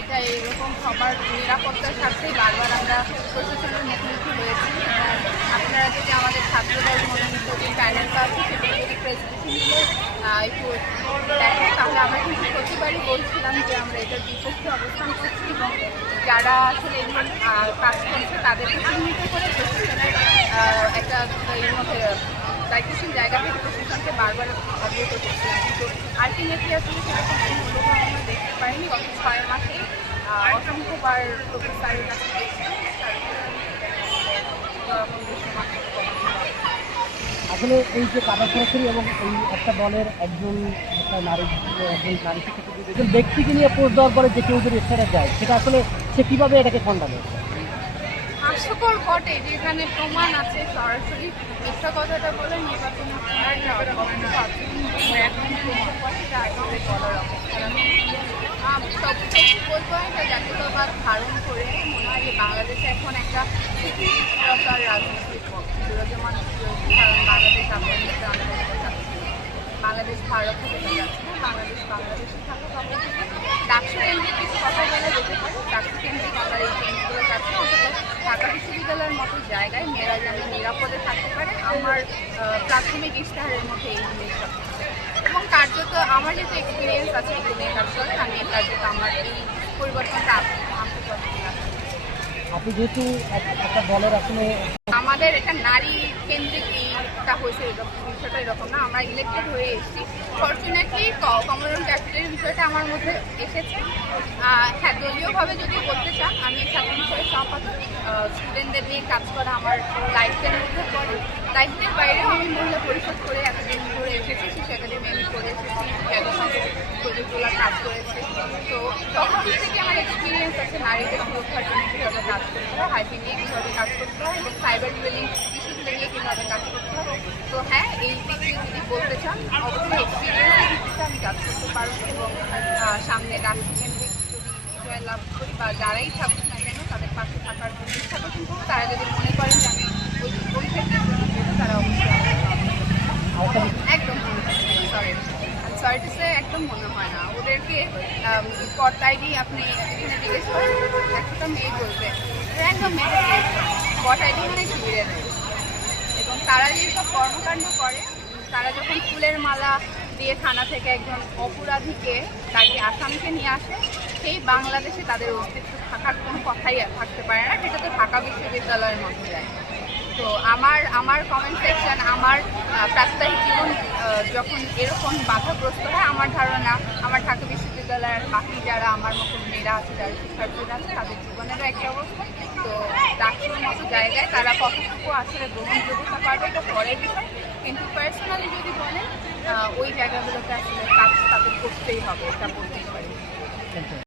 এটা এরকম সবার নিরাপত্তার স্বার্থেই বারবার আমরা প্রশাসনের মুখোমুখি হয়েছি। আপনারা যদি আমাদের ছাত্রদের মনোনীত যে প্যানেলটা আছে সেটা যদি প্রেসক্রিপশন একটু দেখেন তাহলে আমরা কিন্তু প্রতিবারই বলছিলাম যে আমরা এটার বিপক্ষে অবস্থান করছি এবং যারা আসলে এগুলো কাজ করছে তাদেরকে চিহ্নিত করে প্রশাসনের একটা এর মধ্যে দায়িত্বশীল জায়গা থেকে প্রশাসনকে বারবার অবগত করছিলাম, কিন্তু আলটিমেটলি আসলে সেরকম কোনো অনুভব আমরা দেখতে পাইনি। গত 6 মাসে অসংখ্যবার প্রফেসরের কাছে আসলে এই যে কাদা সরাসরি এবং এই একটা দলের একজন নারী একজন ব্যক্তিকে নিয়ে পোস্ট দেওয়ার পরে যে কেউ যদি স্টেটাস যায় সেটা আসলে সে কীভাবে এটাকে খণ্ডাবে? হাস্যকর ঘটে যেখানে প্রমাণ আছে সরাসরি মিথ্যা কথাটা বলে নির্বাচনের বলবো এটা জাতীয়তাবাদ ধারণ করে মনে হয় যে বাংলাদেশে এখন একটা স্থিতিশীলতার রাজনৈতিক বিরাজমান রয়েছে, কারণ বাংলাদেশ আফগানিস্তান বাংলাদেশ ভারত হতে যাচ্ছে না, বাংলাদেশে থাকা তবে ডাকসু কেন্দ্রিক কিছু কথা বলা যেতে পারে। ডাকসু কেন্দ্রিক আমরা এই জিনিসগুলোর কাছে অন্তত ঢাকা বিশ্ববিদ্যালয়ের মতো জায়গায় মেয়েরা যেন নিরাপদে থাকতে পারে আমার প্রাথমিক ইশতেহারের মধ্যে এই জিনিসটা এবং কার্যত আমার যেহেতু এক্সপিরিয়েন্স আছে এগুলো নিয়ে কাজ করে আমি কার্যত আমার এই পরিবর্তনটা আনতে পারছি না। আপনি যেহেতু একটা দলের আসলে আমাদের এটা নারী কেন্দ্রিক এইটা হয়েছে বিষয়টা এরকম না, আমরা ইলেক্টেড হয়ে এসেছি। ফর্চুনেটলি কমনওয়েলথ ক্যাপিটালের বিষয়টা আমার মধ্যে এসেছে। হ্যাঁ, দলীয়ভাবে যদি বলতে চান আমি ছাত্র বিষয়ের সম্পাদক, স্টুডেন্টদের নিয়ে কাজ করা আমার দায়িত্বের মধ্যে পড়ে। দায়িত্বের বাইরেও আমি মহিলা পরিষদ করে এতদিন ধরে এসেছি, শিশু একাডেমি আমি করে এসেছি, প্রজেক্টগুলো কাজ করেছে। তো তখন থেকে আমার এক্সপিরিয়েন্স আছে নারীদের সুরক্ষার জন্য কীভাবে কাজ করতে হয়, হাইফি নিয়ে কীভাবে কাজ করতে হয় এবং সাইবার ট্রেনিং ইস্যুগুলো নিয়ে কীভাবে কাজ করতে হয়। তো হ্যাঁ, এই দিক দিয়ে যদি বলতে চান অবশ্যই এক্সপিরিয়েন্সের ভিত্তিতে আমি কাজ করতে পারবো এবং সামনে ডাক্তার কেন্দ্রিক যদি বিজয় লাভ করি বা যারাই থাকুক না কেন তাদের পাশে থাকার জন্য ইচ্ছাটা কিন্তু তারা যদি মনে করেন যে আমি ওই ক্ষেত্রের জন্য দেবো তারা অবশ্যই একদম সরি টু সে একদম মনে হয় না ওদেরকে পর্দায় দিয়ে আপনি এখানে জিজ্ঞেস করেন একটা মেয়ে বলবে একদম মেয়ে পর্দায় দিয়ে মানে ঘিরে দেয় এবং তারা যেসব কর্মকাণ্ড করে তারা যখন ফুলের মালা দিয়ে থানা থেকে একজন অপরাধীকে তাকে আসামিকে নিয়ে আসে সেই বাংলাদেশে তাদের অস্তিত্ব থাকার কোনো কথাই থাকতে পারে না, সেটা তো ঢাকা বিশ্ববিদ্যালয়ের মধ্যে যায়। তো আমার কমেন্ট সেকশন আমার প্রাত্যহিক জীবন যখন এরকম বাধাগ্রস্ত হয় আমার ধারণা আমার ঢাকা বিশ্ববিদ্যালয়ের বাকি যারা আমার মতো মেয়েরা আছে যারা শিক্ষার্থীরা আছে তাদের জীবনেরও একই অবস্থা। তো ডাক্তারের মতো জায়গায় তারা কতটুকু আসলে গ্রহণযোগ্যতা পাবে এটা পরের বিষয়, কিন্তু পার্সোনালি যদি বলেন ওই জায়গাগুলোতে আসলে কাজ তাদের করতেই হবে, এটা বলতেই পারি।